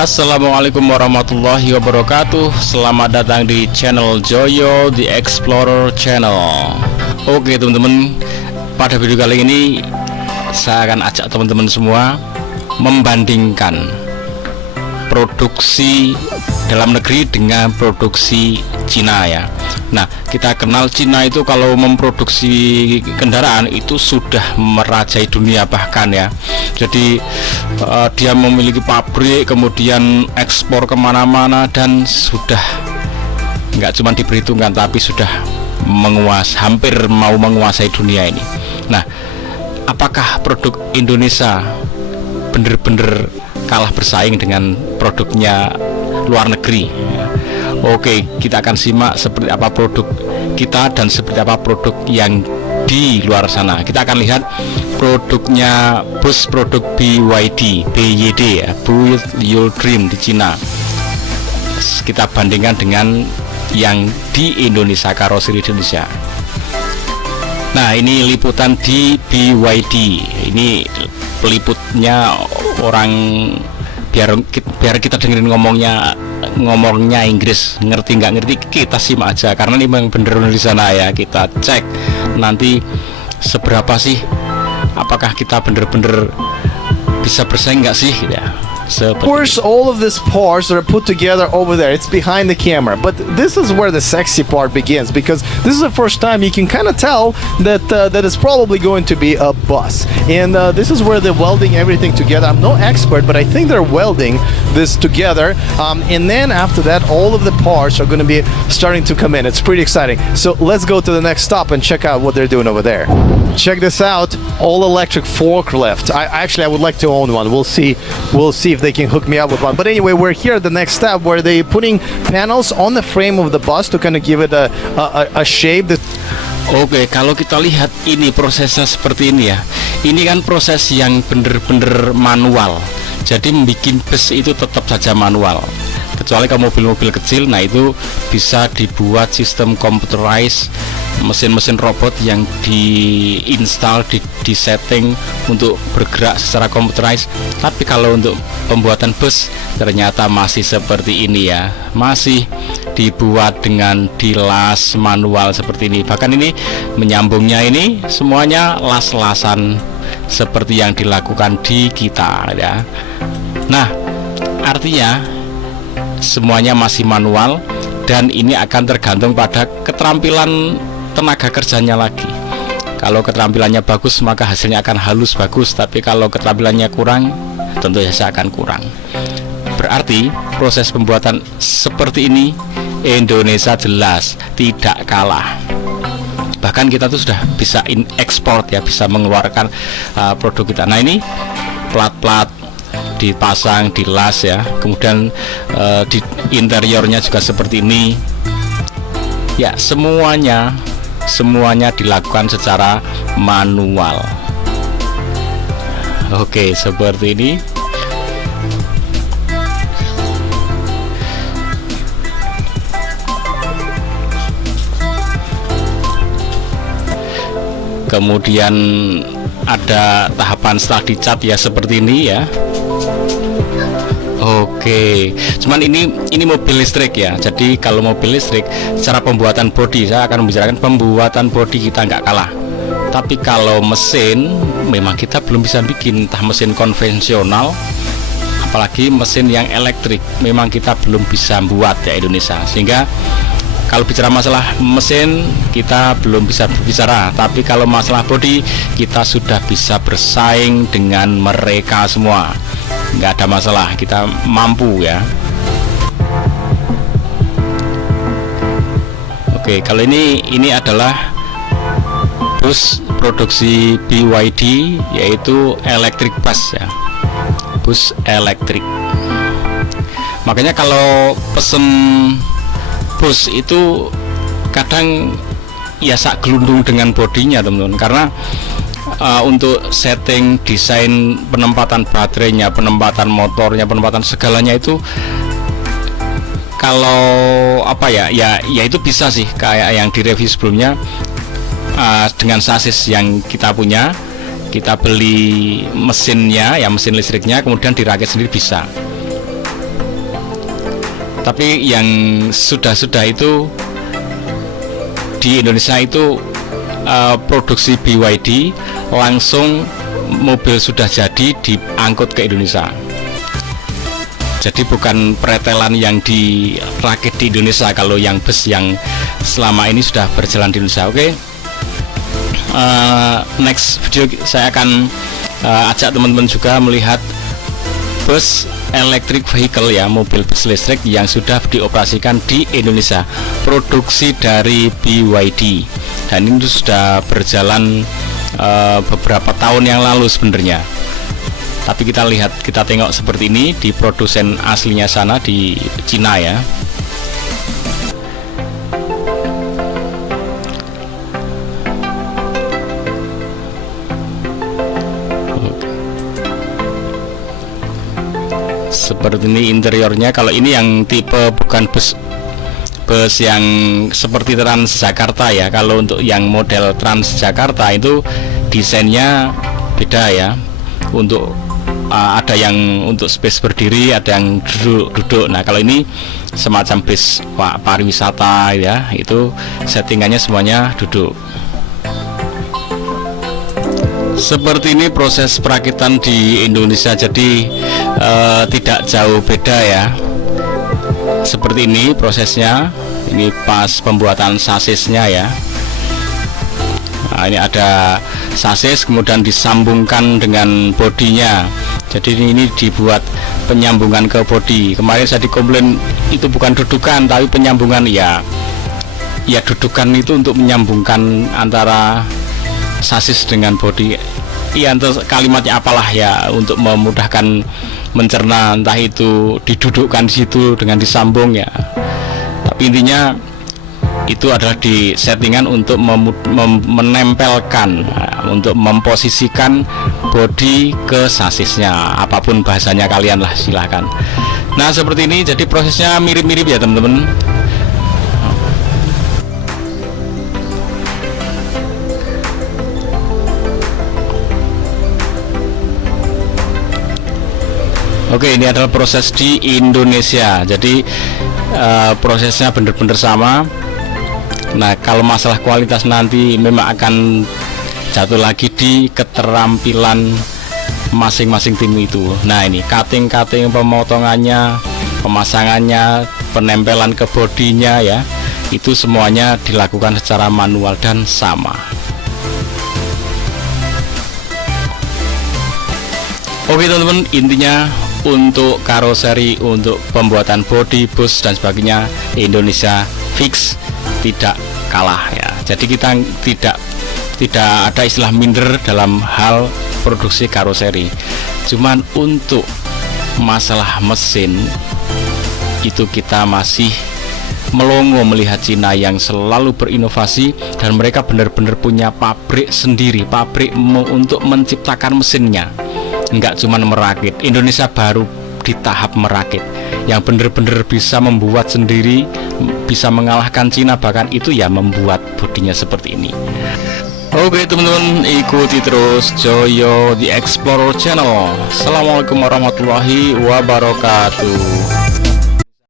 Assalamualaikum warahmatullahi wabarakatuh. Selamat datang di channel Joyo The Explorer Channel. Oke teman-teman, pada video kali ini saya akan ajak teman-teman semua membandingkan produksi dalam negeri dengan produksi Cina ya. Nah, kita kenal Cina itu kalau memproduksi kendaraan itu sudah merajai dunia bahkan ya. Jadi dia memiliki pabrik, kemudian ekspor kemana-mana, dan sudah nggak cuma diperhitungkan tapi sudah hampir mau menguasai dunia ini. Nah, apakah produk Indonesia bener-bener kalah bersaing dengan produknya luar negeri? Oke, kita akan simak seperti apa produk kita dan seperti apa produk yang di luar sana. Kita akan lihat produknya produk BYD ya, Build Your Dream di Cina. Kita bandingkan dengan yang di Indonesia, karoseri Indonesia. Nah, ini liputan di BYD. Ini peliputnya orang, biar kita dengerin ngomongnya Inggris, ngerti nggak ngerti kita simak aja, karena ini memang bener di sana ya. Kita cek nanti seberapa sih, apakah kita bener-bener bisa bersaing nggak sih ya. Of course, all of these parts are put together over there. It's behind the camera, but this is where the sexy part begins, because this is the first time you can kind of tell that that is probably going to be a bus. And this is where they're welding everything together. I'm no expert, but I think they're welding this together. And then after that, all of the parts are going to be starting to come in. It's pretty exciting. So let's go to the next stop and check out what they're doing over there. Check this out, all electric forklift. I would like to own one. We'll see if they can hook me up with one. But anyway, we're here at the next step where they putting panels on the frame of the bus to kind of give it a shape. Oke, kalau kita lihat ini prosesnya seperti ini ya. Ini kan proses yang bener-bener manual. Jadi membuat bus itu tetap saja manual. Kecuali kalau mobil-mobil kecil, nah itu bisa dibuat sistem computerized, mesin-mesin robot yang diinstal, disetting untuk bergerak secara computerized. Tapi kalau untuk pembuatan bus ternyata masih seperti ini ya, masih dibuat dengan dilas manual seperti ini. Bahkan ini menyambungnya ini semuanya las-lasan seperti yang dilakukan di kita ya. Nah, artinya semuanya masih manual, dan ini akan tergantung pada keterampilan tenaga kerjanya lagi. Kalau keterampilannya bagus, maka hasilnya akan halus bagus, tapi kalau keterampilannya kurang, tentu saja akan kurang. Berarti proses pembuatan seperti ini Indonesia jelas tidak kalah. Bahkan kita tuh sudah bisa ekspor ya, bisa mengeluarkan produk kita. Nah, ini plat-plat dipasang, dilas ya, kemudian di interiornya juga seperti ini ya. Semuanya dilakukan secara manual. Oke, seperti ini. Kemudian ada tahapan setelah dicat ya, seperti ini ya. Oke, cuman ini mobil listrik ya. Jadi kalau mobil listrik secara pembuatan bodi, saya akan membicarakan pembuatan bodi kita nggak kalah. Tapi kalau mesin, memang kita belum bisa bikin, entah mesin konvensional apalagi mesin yang elektrik, memang kita belum bisa buat ya Indonesia. Sehingga kalau bicara masalah mesin kita belum bisa berbicara, tapi kalau masalah bodi kita sudah bisa bersaing dengan mereka semua. Nggak ada masalah, kita mampu ya. Oke, kalau ini adalah bus produksi BYD, yaitu electric bus ya, bus elektrik. Makanya kalau pesen bus itu kadang ya sak gelundung dengan bodinya teman-teman, karena untuk setting, desain, penempatan baterainya, penempatan motornya, penempatan segalanya itu kalau apa ya itu bisa sih kayak yang di review sebelumnya, dengan sasis yang kita punya, kita beli mesinnya ya, mesin listriknya, kemudian dirakit sendiri bisa. Tapi yang sudah itu di Indonesia itu produksi BYD, langsung mobil sudah jadi diangkut ke Indonesia. Jadi bukan pretelan yang dirakit di Indonesia kalau yang bus yang selama ini sudah berjalan di Indonesia. Oke. Next video saya akan ajak teman-teman juga melihat bus electric vehicle ya, mobil bus listrik yang sudah dioperasikan di Indonesia, produksi dari BYD, dan ini sudah berjalan beberapa tahun yang lalu sebenarnya. Tapi kita tengok seperti ini di produsen aslinya sana di Cina ya. Seperti ini interiornya. Kalau ini yang tipe bukan bus yang seperti Transjakarta ya. Kalau untuk yang model Transjakarta itu desainnya beda ya. Untuk ada yang untuk space berdiri, ada yang duduk. Nah kalau ini semacam bis pariwisata ya, itu settingannya semuanya duduk. Seperti ini proses perakitan di Indonesia, jadi tidak jauh beda ya. Seperti ini prosesnya, ini pas pembuatan sasisnya ya. Nah, ini ada sasis kemudian disambungkan dengan bodinya. Jadi ini dibuat penyambungan ke bodi. Kemarin saya dikomplain itu bukan dudukan tapi penyambungan ya. Ya dudukan itu untuk menyambungkan antara sasis dengan bodi. Iya, kalimatnya apalah ya untuk memudahkan mencerna, entah itu didudukkan di situ dengan disambung ya. Tapi intinya itu adalah di settingan untuk menempelkan, untuk memposisikan bodi ke sasisnya, apapun bahasanya kalian lah, silahkan. Nah seperti ini, jadi prosesnya mirip-mirip ya teman-teman. Oke, ini adalah proses di Indonesia. Jadi prosesnya benar-benar sama. Nah kalau masalah kualitas nanti memang akan jatuh lagi di keterampilan masing-masing tim itu. Nah ini cutting pemotongannya, pemasangannya, penempelan ke bodinya ya, itu semuanya dilakukan secara manual dan sama. Oke teman-teman, intinya untuk karoseri, untuk pembuatan bodi, bus dan sebagainya, Indonesia fix tidak kalah ya. Jadi kita tidak ada istilah minder dalam hal produksi karoseri. Cuman untuk masalah mesin itu kita masih melongo melihat Cina yang selalu berinovasi, dan mereka benar-benar punya pabrik sendiri, pabrik untuk menciptakan mesinnya. Enggak cuman merakit. Indonesia baru di tahap merakit, yang benar-benar bisa membuat sendiri, bisa mengalahkan Cina bahkan, itu ya membuat bodinya seperti ini. Oke teman-teman, ikuti terus Joyo The Explorer Channel. Assalamualaikum warahmatullahi wabarakatuh.